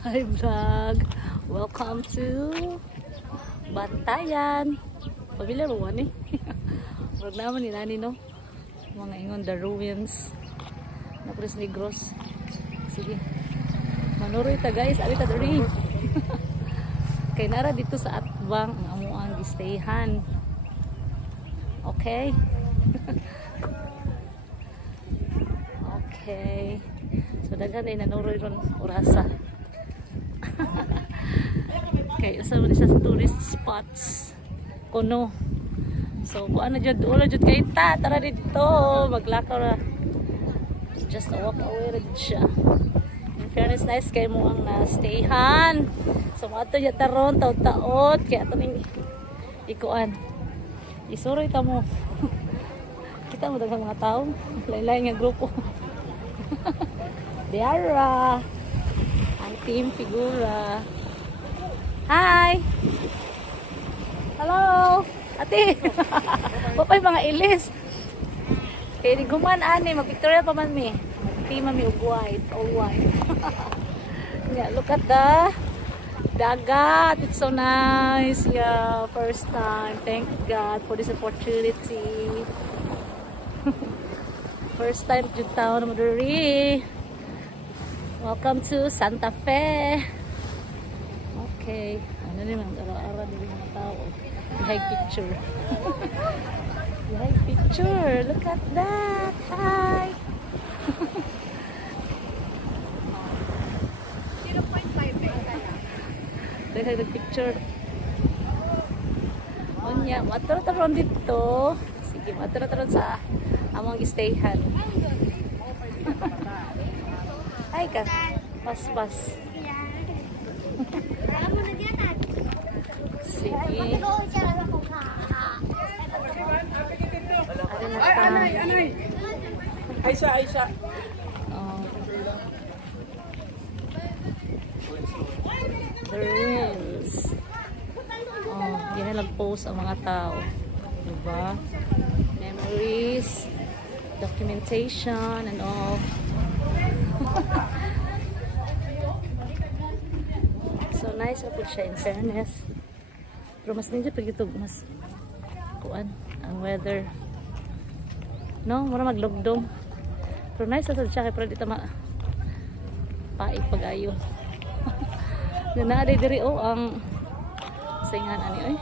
Hi vlog! Welcome to Bantayan. Familiar mo ni? Vlog naman ni Nani, no? Mga ingon the ruins na Cris Negros. Sige. Manuroy ta guys, ali ta diri. Kay nara dito sa Atbang ang amuang gistayhan. Okay? Okay. So daghan ay nanuroy ron orasa. Kay usa man sa tourist spots kuno. So kuan na jud ulo jud kay tara dito maglakaw ra. Just a walk away ra siya. In fairness nice kay mo ang na-stayhan. So mo ato ya taron taud-taud kay ato ning ikuan. Isuroy ta mo. Kita mo daghang mga tawo, lain-lain nga grupo. Diara. Ang team figura. Hi! Hello! Ate! Papay mga ilis. Kaya di guman ani, mag-pictorial pa man mi. Team mi of white, all white. Yeah, look at the dagat. It's so nice. Yeah, first time. Thank God for this opportunity. First time to town of Madrid. Welcome to Santa Fe. Okay. Ano rin mga araw-araw din mga tao. High picture. High picture. Look at that. Hi. 0.5 Dahil nag-picture. Onya, maturo-turon dito. Sige, maturo-turon sa among stayhan. Ay ka. Pas-pas. Sige. Anay. Aisha. Oh. The ruins. Oh, yan nag-post ang mga tao. Diba? Memories, documentation, and all. So nice na po siya in fairness. Pero mas ninja pag ito, mas kuan ang weather. No, mura maglugdong. Pero nice na siya kaya pero dito paik pag-ayo. Nanaaday diri o ang saingan ani oy.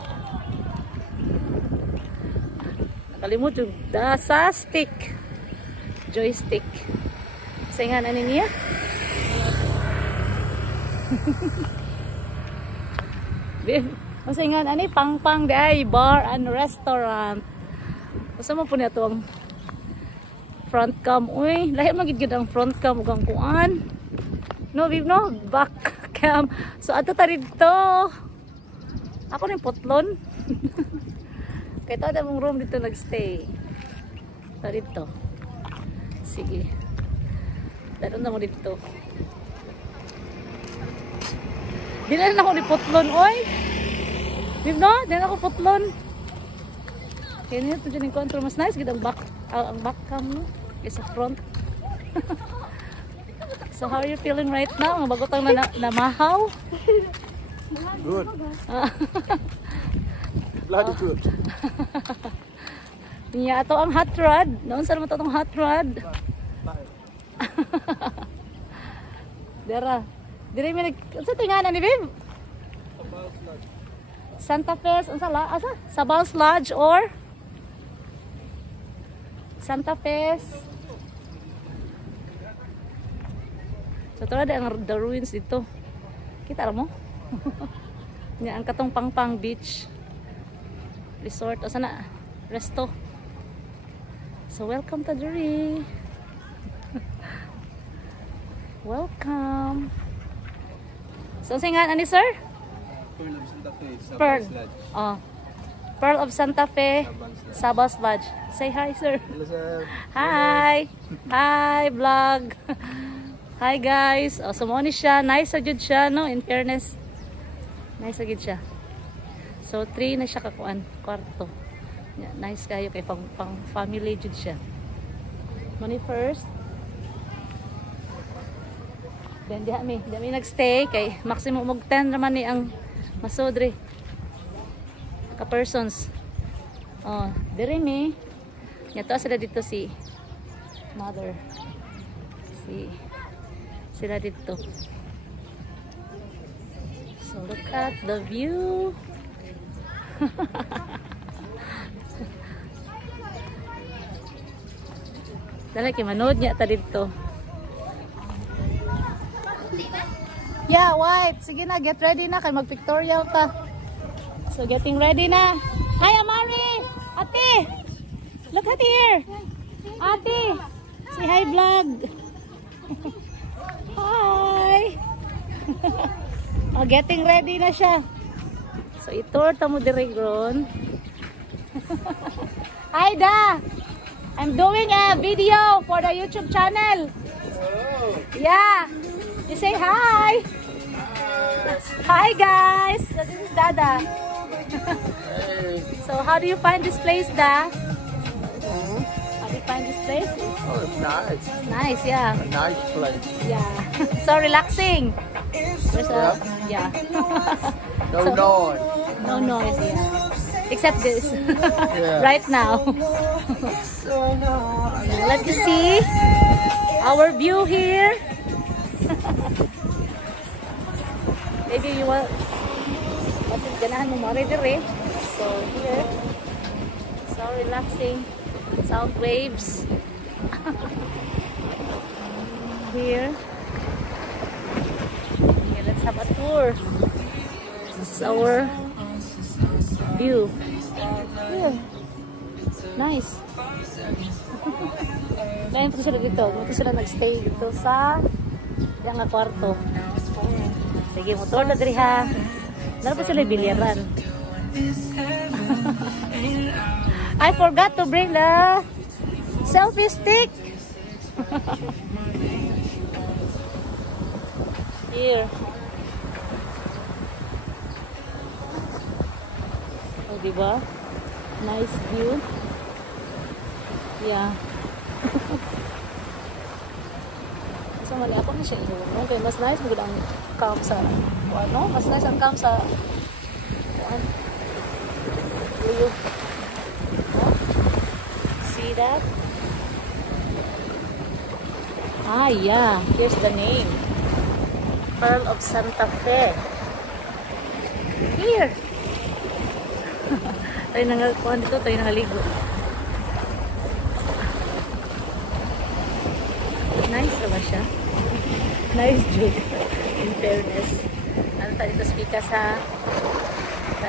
Nakalimot yung dasa stick. Joystick. Saingan ani niya. Ang saingan ani pang day bar and restaurant. Usa mo po niya to ang front cam. Uy, lahi magid gid ang front cam ug ang kuan. No, babe, no, back cam. So ato ta dito. Ako ning putlon. Kay ta mong room dito nagstay. Ta dito. Sige. Daron na mo dito. Dili na ako ni putlon, oy. Babe, no, dili ako putlon. Kaya niya ito dyan yung control. Mas nice gid ang back cam no? Kaysa front. So how are you feeling right now? Ang bagotang namahaw? Good. Bloody good. Niya ato ang hot rod. Noon sa naman itong hot rod. Dara. Diri mi sa tinganan ni babe? Santa Fe, asa? Sabals Lodge or Santa Fe. So ito na ang the ruins dito. Kita mo? Yan ang katong Pangpang Beach Resort. O sana? Resto. So welcome to Duri. Welcome. So singan ani sir? Pearl of Santa Fe. Pearl. Oh. Pearl of Santa Fe. Sabals Lodge. Say hi sir. Hello sir. Hi. Hi vlog. Hi guys. Oh, so mo ni siya. Nice sa jud siya no in fairness. Nice sa jud siya. So 3 na siya kakuan kwarto. Yeah, nice kayo kay pang family jud siya. Money first. Then di kami nagstay kay maximum mag 10 naman ni ang masodre ka persons. Oh, dire mi. Yato sila dito si mother. Sila dito. So look at the view. Dala kay manood niya ta dito. Yeah, white. Sige na, get ready na kay mag-pictorial ta. So getting ready na. Hi Amari! Ate! Look at here! Ate! Say hi vlog! Hi! Oh, getting ready na siya. So itour ta mo dire gron. Hi da! I'm doing a video for the YouTube channel. Yeah! You say hi! Hi guys! So this is Dada. So how do you find this place, Da? How do you find this place? Oh, it's nice. Nice, yeah. A nice place. Yeah. So relaxing. There's a, yeah. No So- noise. No noise, yeah. Except this. Yeah. Right now. Let you see our view here. Maybe you want kasi ganahan mo mo dire. So here, so relaxing, sound waves. Here, okay, let's have a tour. This is our view. Here, nice. Lain po sila dito. Dito sila nagstay dito sa yung kwarto. Sige, motor na diri ha. Lalo pa sila bilyaran. I forgot to bring the selfie stick. Here. Oh, diba? Nice view. Yeah. So, mali ako na siya inuwan. Okay, mas nice mo ang camp sa ano? Mas nice ang camp sa view. Oh, see that? Ah, yeah. Here's the name. Pearl of Santa Fe. Here. Tayo nangakuan dito. Tayo nangaligo. Nice naman siya. Nice joke. In fairness. Ano tayo dito speaker sa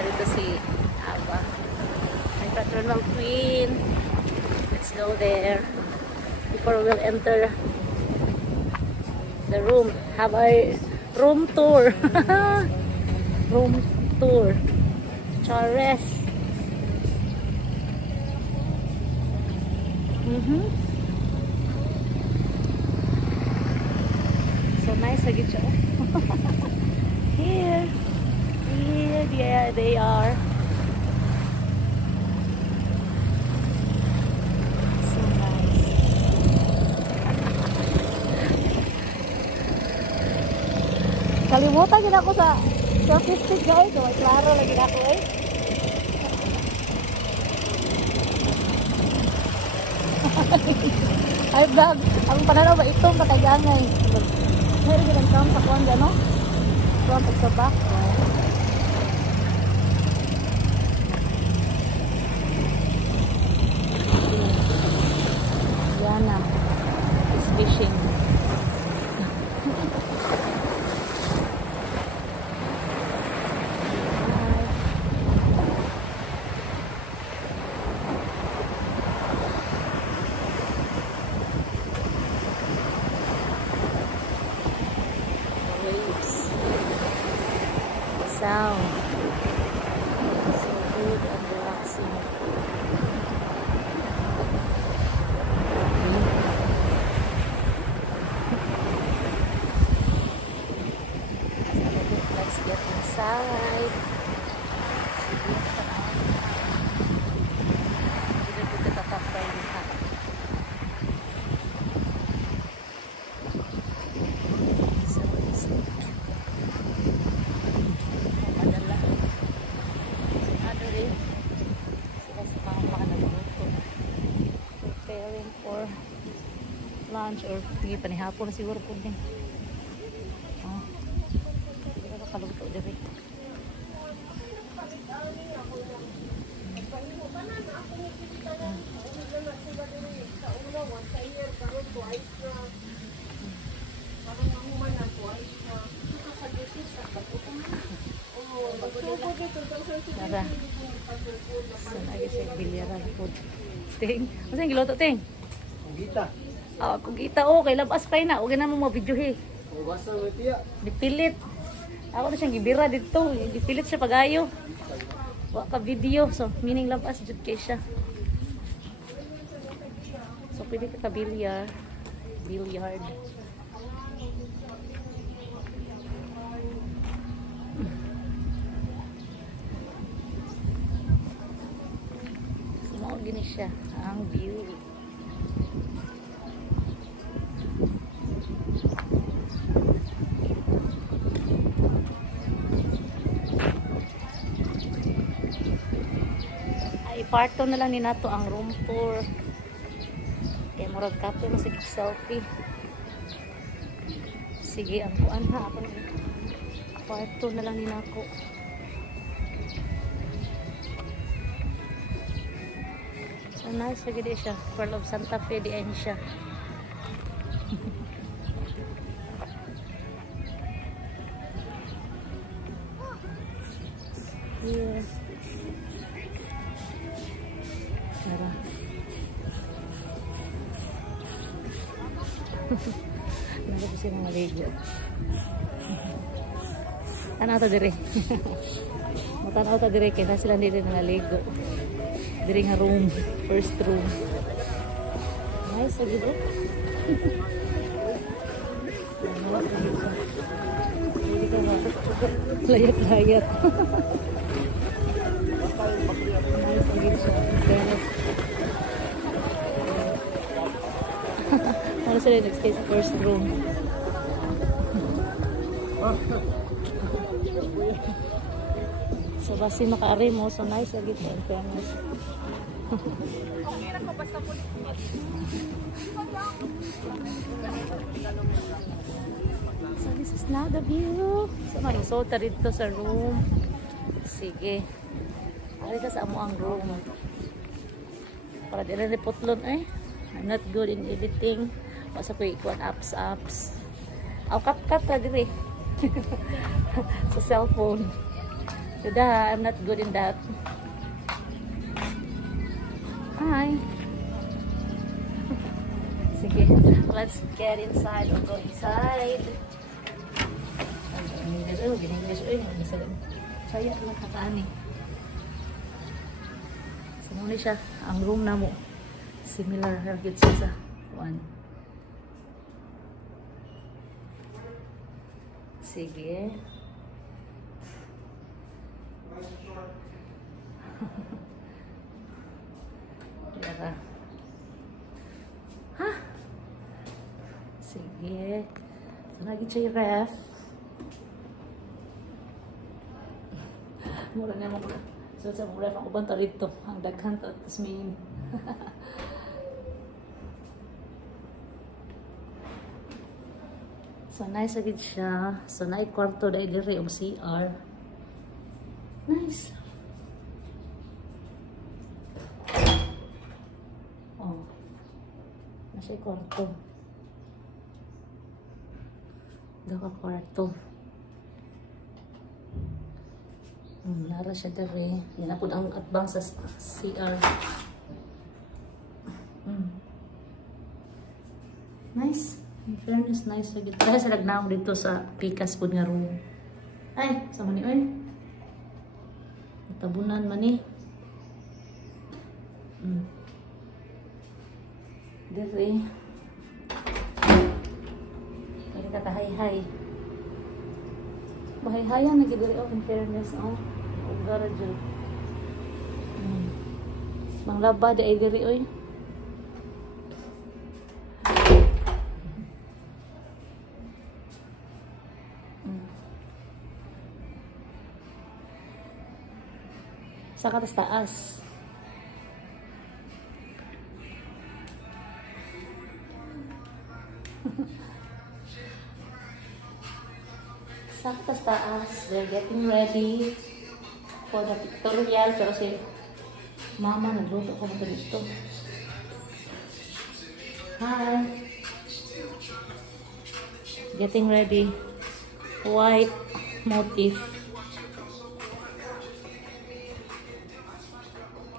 dito si Ava. May patronal queen. Let's go there. Before we'll enter the room. Have a room tour. Room tour. Chares. So nice lagi siya. Here, yeah, they are. So nice. Kalimutan gid ako sa selfie stick guys. So, klaro lagi na ako eh. Ay vlog, ang pananaw ba itong patagangay. Meron din ang camp sa kuwan dyan, no? Front at the back. Yana is fishing. Sound so good and relaxing. Let's get inside. Dito tatapay dito. So lunch or hindi panihapon na siguro po din. Oh. Hindi ka makaluto diri. Tara. Saan lagi siya bilyaran food. Ting. Masa yung giloto, Ting? Gita. Kung kita, kay labas pa na. Huwag na mo mabidyo, he. Basta mo tiya. Dipilit. Ako na siyang gibira dito. Dipilit siya pag-ayo. Wala ka video. So, meaning labas, jud kay siya. So, pwede ka ka-bilyar. Bilyard. Sumaw gini siya. Ang view. Parto na lang ni nato ang room tour. Kaya murag kape mo sige selfie. Sige ang kuan ha ako na. Parto na lang ni nako. So nice lagi siya. Pearl of Santa Fe di ayun siya. Yeah. Tara. Nandito po siya mga ligo. Ano ito dire? Matanaw ito dire kaya sila hindi na ligo. Dire nga room. First room. Nice. Lagi bro. Hindi ka ba? Layat-layat. Nice. Lagi siya. Ano sila nag-stay sa first room? So, basi makaari mo. So, nice lagi ito. In fairness. So, this is now the view. So, malusota dito sa room. Sige. Ari ka sa amo ang room. Para di rin repotlon eh. I'm not good in editing. Basta ko ikuan apps. Cut ra dire. Sa cellphone. So I'm not good in that. Hi. Sige, let's get inside or go inside. Gini-English. Saya lang kataan eh. So muna siya, ang room na mo. Similar hagit siya sa one. Sige. Tara. Ha? Sige. So, lagi siya yung ref. Mura na mo. So, sa ref ako banta rito. Ang daghan to. Tapos may so, nice agad siya. So, naikwarto dahil dire o CR. Nice. Oh. Nasa kwarto. Daka kwarto. Nara siya dire. Yan ako ang atbang sa CR. Nice. In fairness, nice lagi. Kaya sa nagnaong dito sa pikas po nga room. Ay, sama ni oy. Tabunan man eh. Dire. Kaya katahay-hay. Bahay-hayan lagi dire oh, in fairness. Oh, ugar dyan. Manglaba di ay dire oy. Sa katas taas. Sakto sa taas. They're getting ready for the pictorial. Pero si Mama nagluto ko mo dito. Hi. Getting ready. White motif.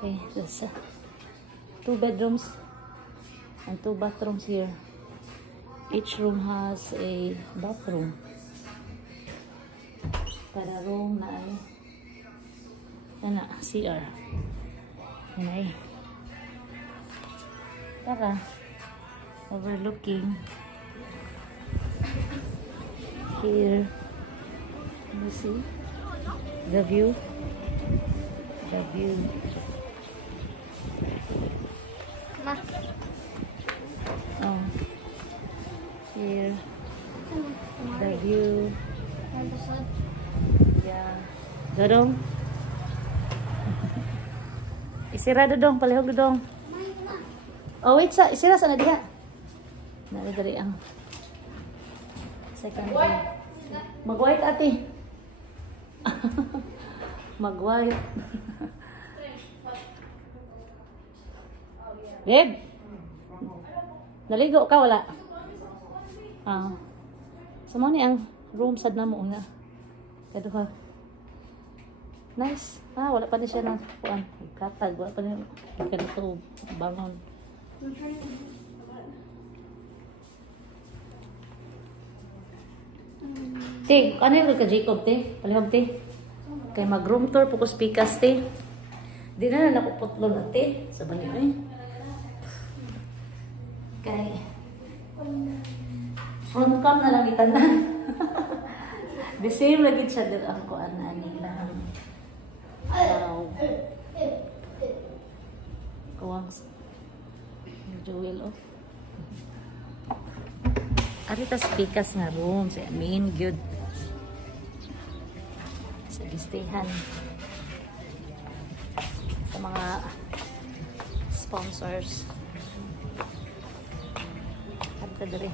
Okay, there's 2 bedrooms and 2 bathrooms here. Each room has a bathroom. Kada room na ano. Yan na, CR. Yan ay. Tara. Overlooking. Here. You see? The view. The view. Ma. Oh. Here. The view. Yeah. Dodong. Isira dodong, palihog dodong. Oh wait sa, isira sana diha. Nari dari ang second room. Mag-white ate. Mag-white. Babe. Naligo ka wala? Ah. Samo ni ang room sad na mo nga. Kaduha. Nice. Ah, wala pa na siya ng kuan. Katag, wala pa na ganito bangon. Te, ano yung ka Jacob te? Palihog te. Kay mag-room tour pukos pikas te. Di na nakuputlo na te. Sa bani ay. Kay front cam na lang itanan. The same lagi siya din ang kuan ani lang. Kuwang Joel oh. Aritas pikas nga room sa main good. Sa listahan. Sa mga sponsors. At dere.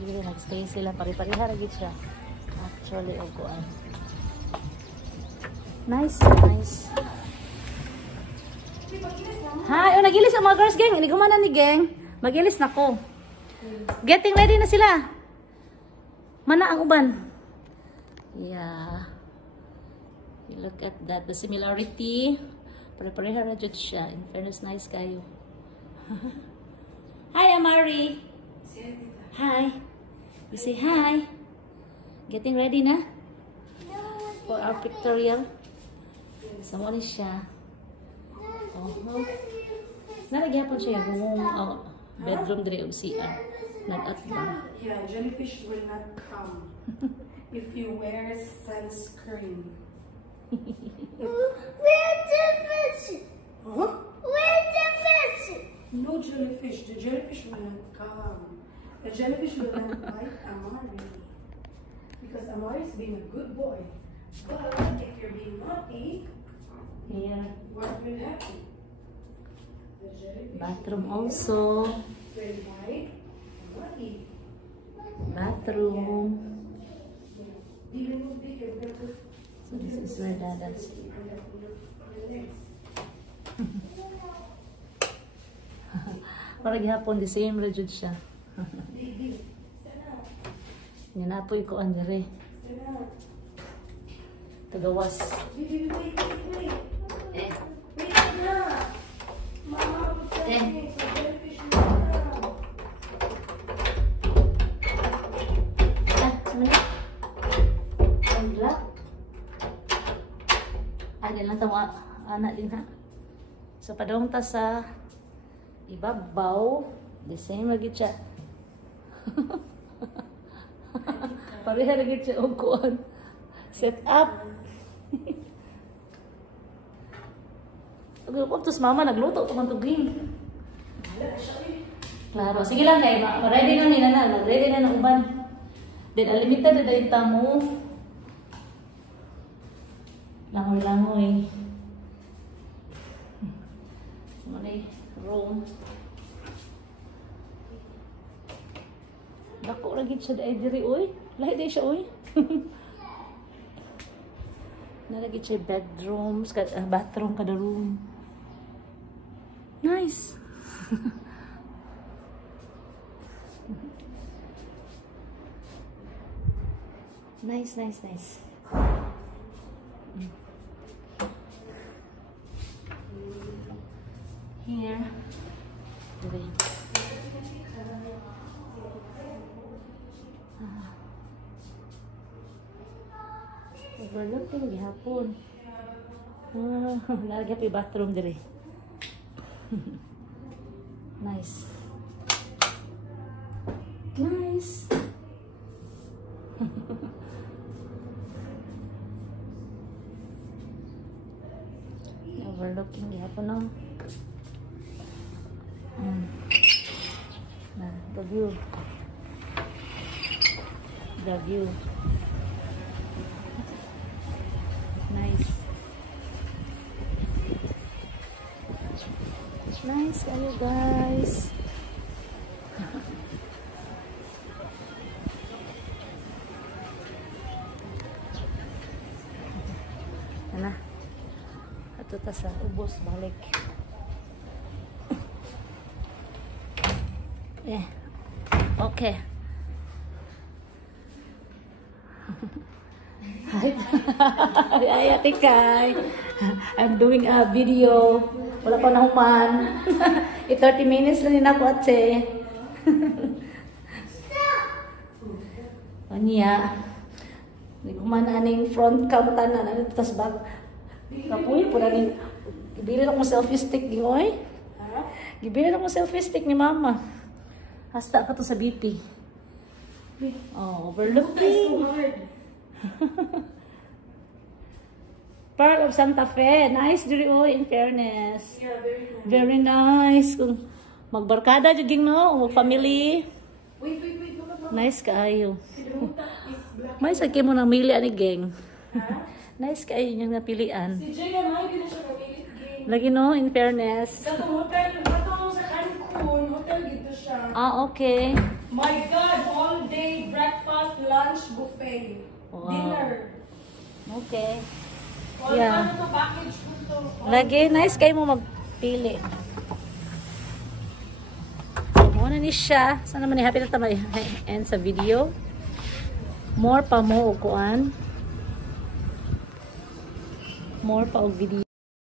Dili nagstay sila pare-pareha ra gid siya. Actually og kuan. Nice, nice. Hi, oh nagilis ang mga girls gang. Ini gumana ni gang. Magilis na ko. Getting ready na sila. Mana ang uban? Yeah. You look at that. The similarity. Pare-pareha na jud siya. In fairness, nice kayo. Hi, Amari. Hi. You say hi. Getting ready na? For our pictorial. Sama ni siya. Nalagyan siya yung bedroom diri og CR. Nag-atbang. Yeah, jellyfish will not come if you wear sunscreen. Where's the fish? Huh? Where's the fish? No jellyfish. The jellyfish will not come. The jellyfish will not bite Amari. Because Amari is being a good boy. But if you're being naughty, Here. what will happen? The jellyfish Bathroom also. will bite Amari. Bathroom. Even if they can put So this is where Dada's. Para gihapon the same ra jud siya. Ninapoy ko an dire. Tagawas. Eh. Eh. Ah, mana? Andra. Ada lang tawa anak din ha. So padong ta sa ibabaw, the same lagi siya. Pareha lagi siya og kuan. Set up. Tapos mama nagluto pa man tuging. Klaro, sige lang kay ready na nila na, ready na ng uban. Then unlimited na dayta mo. Langoy-langoy. Money room. Dako ra gid siya diri oy. Lahi day siya oy. Nalagay siya bedrooms, bathroom kada room. Nice. Nice, nice, nice. Here. Overlook yung gihapon. Nalagay pa yung bathroom diri. Nice. Nice. Overlooking gihapon no. The view. The view. Nice. Nice kayo guys. Ano? Ato ta sa ubos balik. Yeah. Okay. Hi, Ate Kai. I'm doing a video. Wala pa nahuman. 30 minutes lang din ako, ate. Anya. Hindi ko man aning front cam tanan. Tapos back. Kapuy po na rin. Gibili lang mo selfie stick. Gingoy. Gibili lang mo selfie stick ni mama. Hasta ka to sa BP. Oh, overlooking. Pearl of Santa Fe. Nice, Diri, in fairness. Yeah, very nice. Very nice. Kung magbarkada, juging no? Family. Wait. Look at Nice kaayo. the mutak is black. May sakit mo nang mili ani geng. Ha? Nice kaayo yung napilian. Si Jay nga, may din siya kamilit game. Lagi no, in fairness. Sa hotel, sa Cancun, hotel dito siya. Ah, okay. My God, all day breakfast, lunch, buffet, Wow. dinner. Okay. All Yeah. ano to package ko to. Lagi, nice kayo mo magpili. Muna ni siya. Sana man happy na tayo end sa video. More pa mo, ukuan. More pa og video.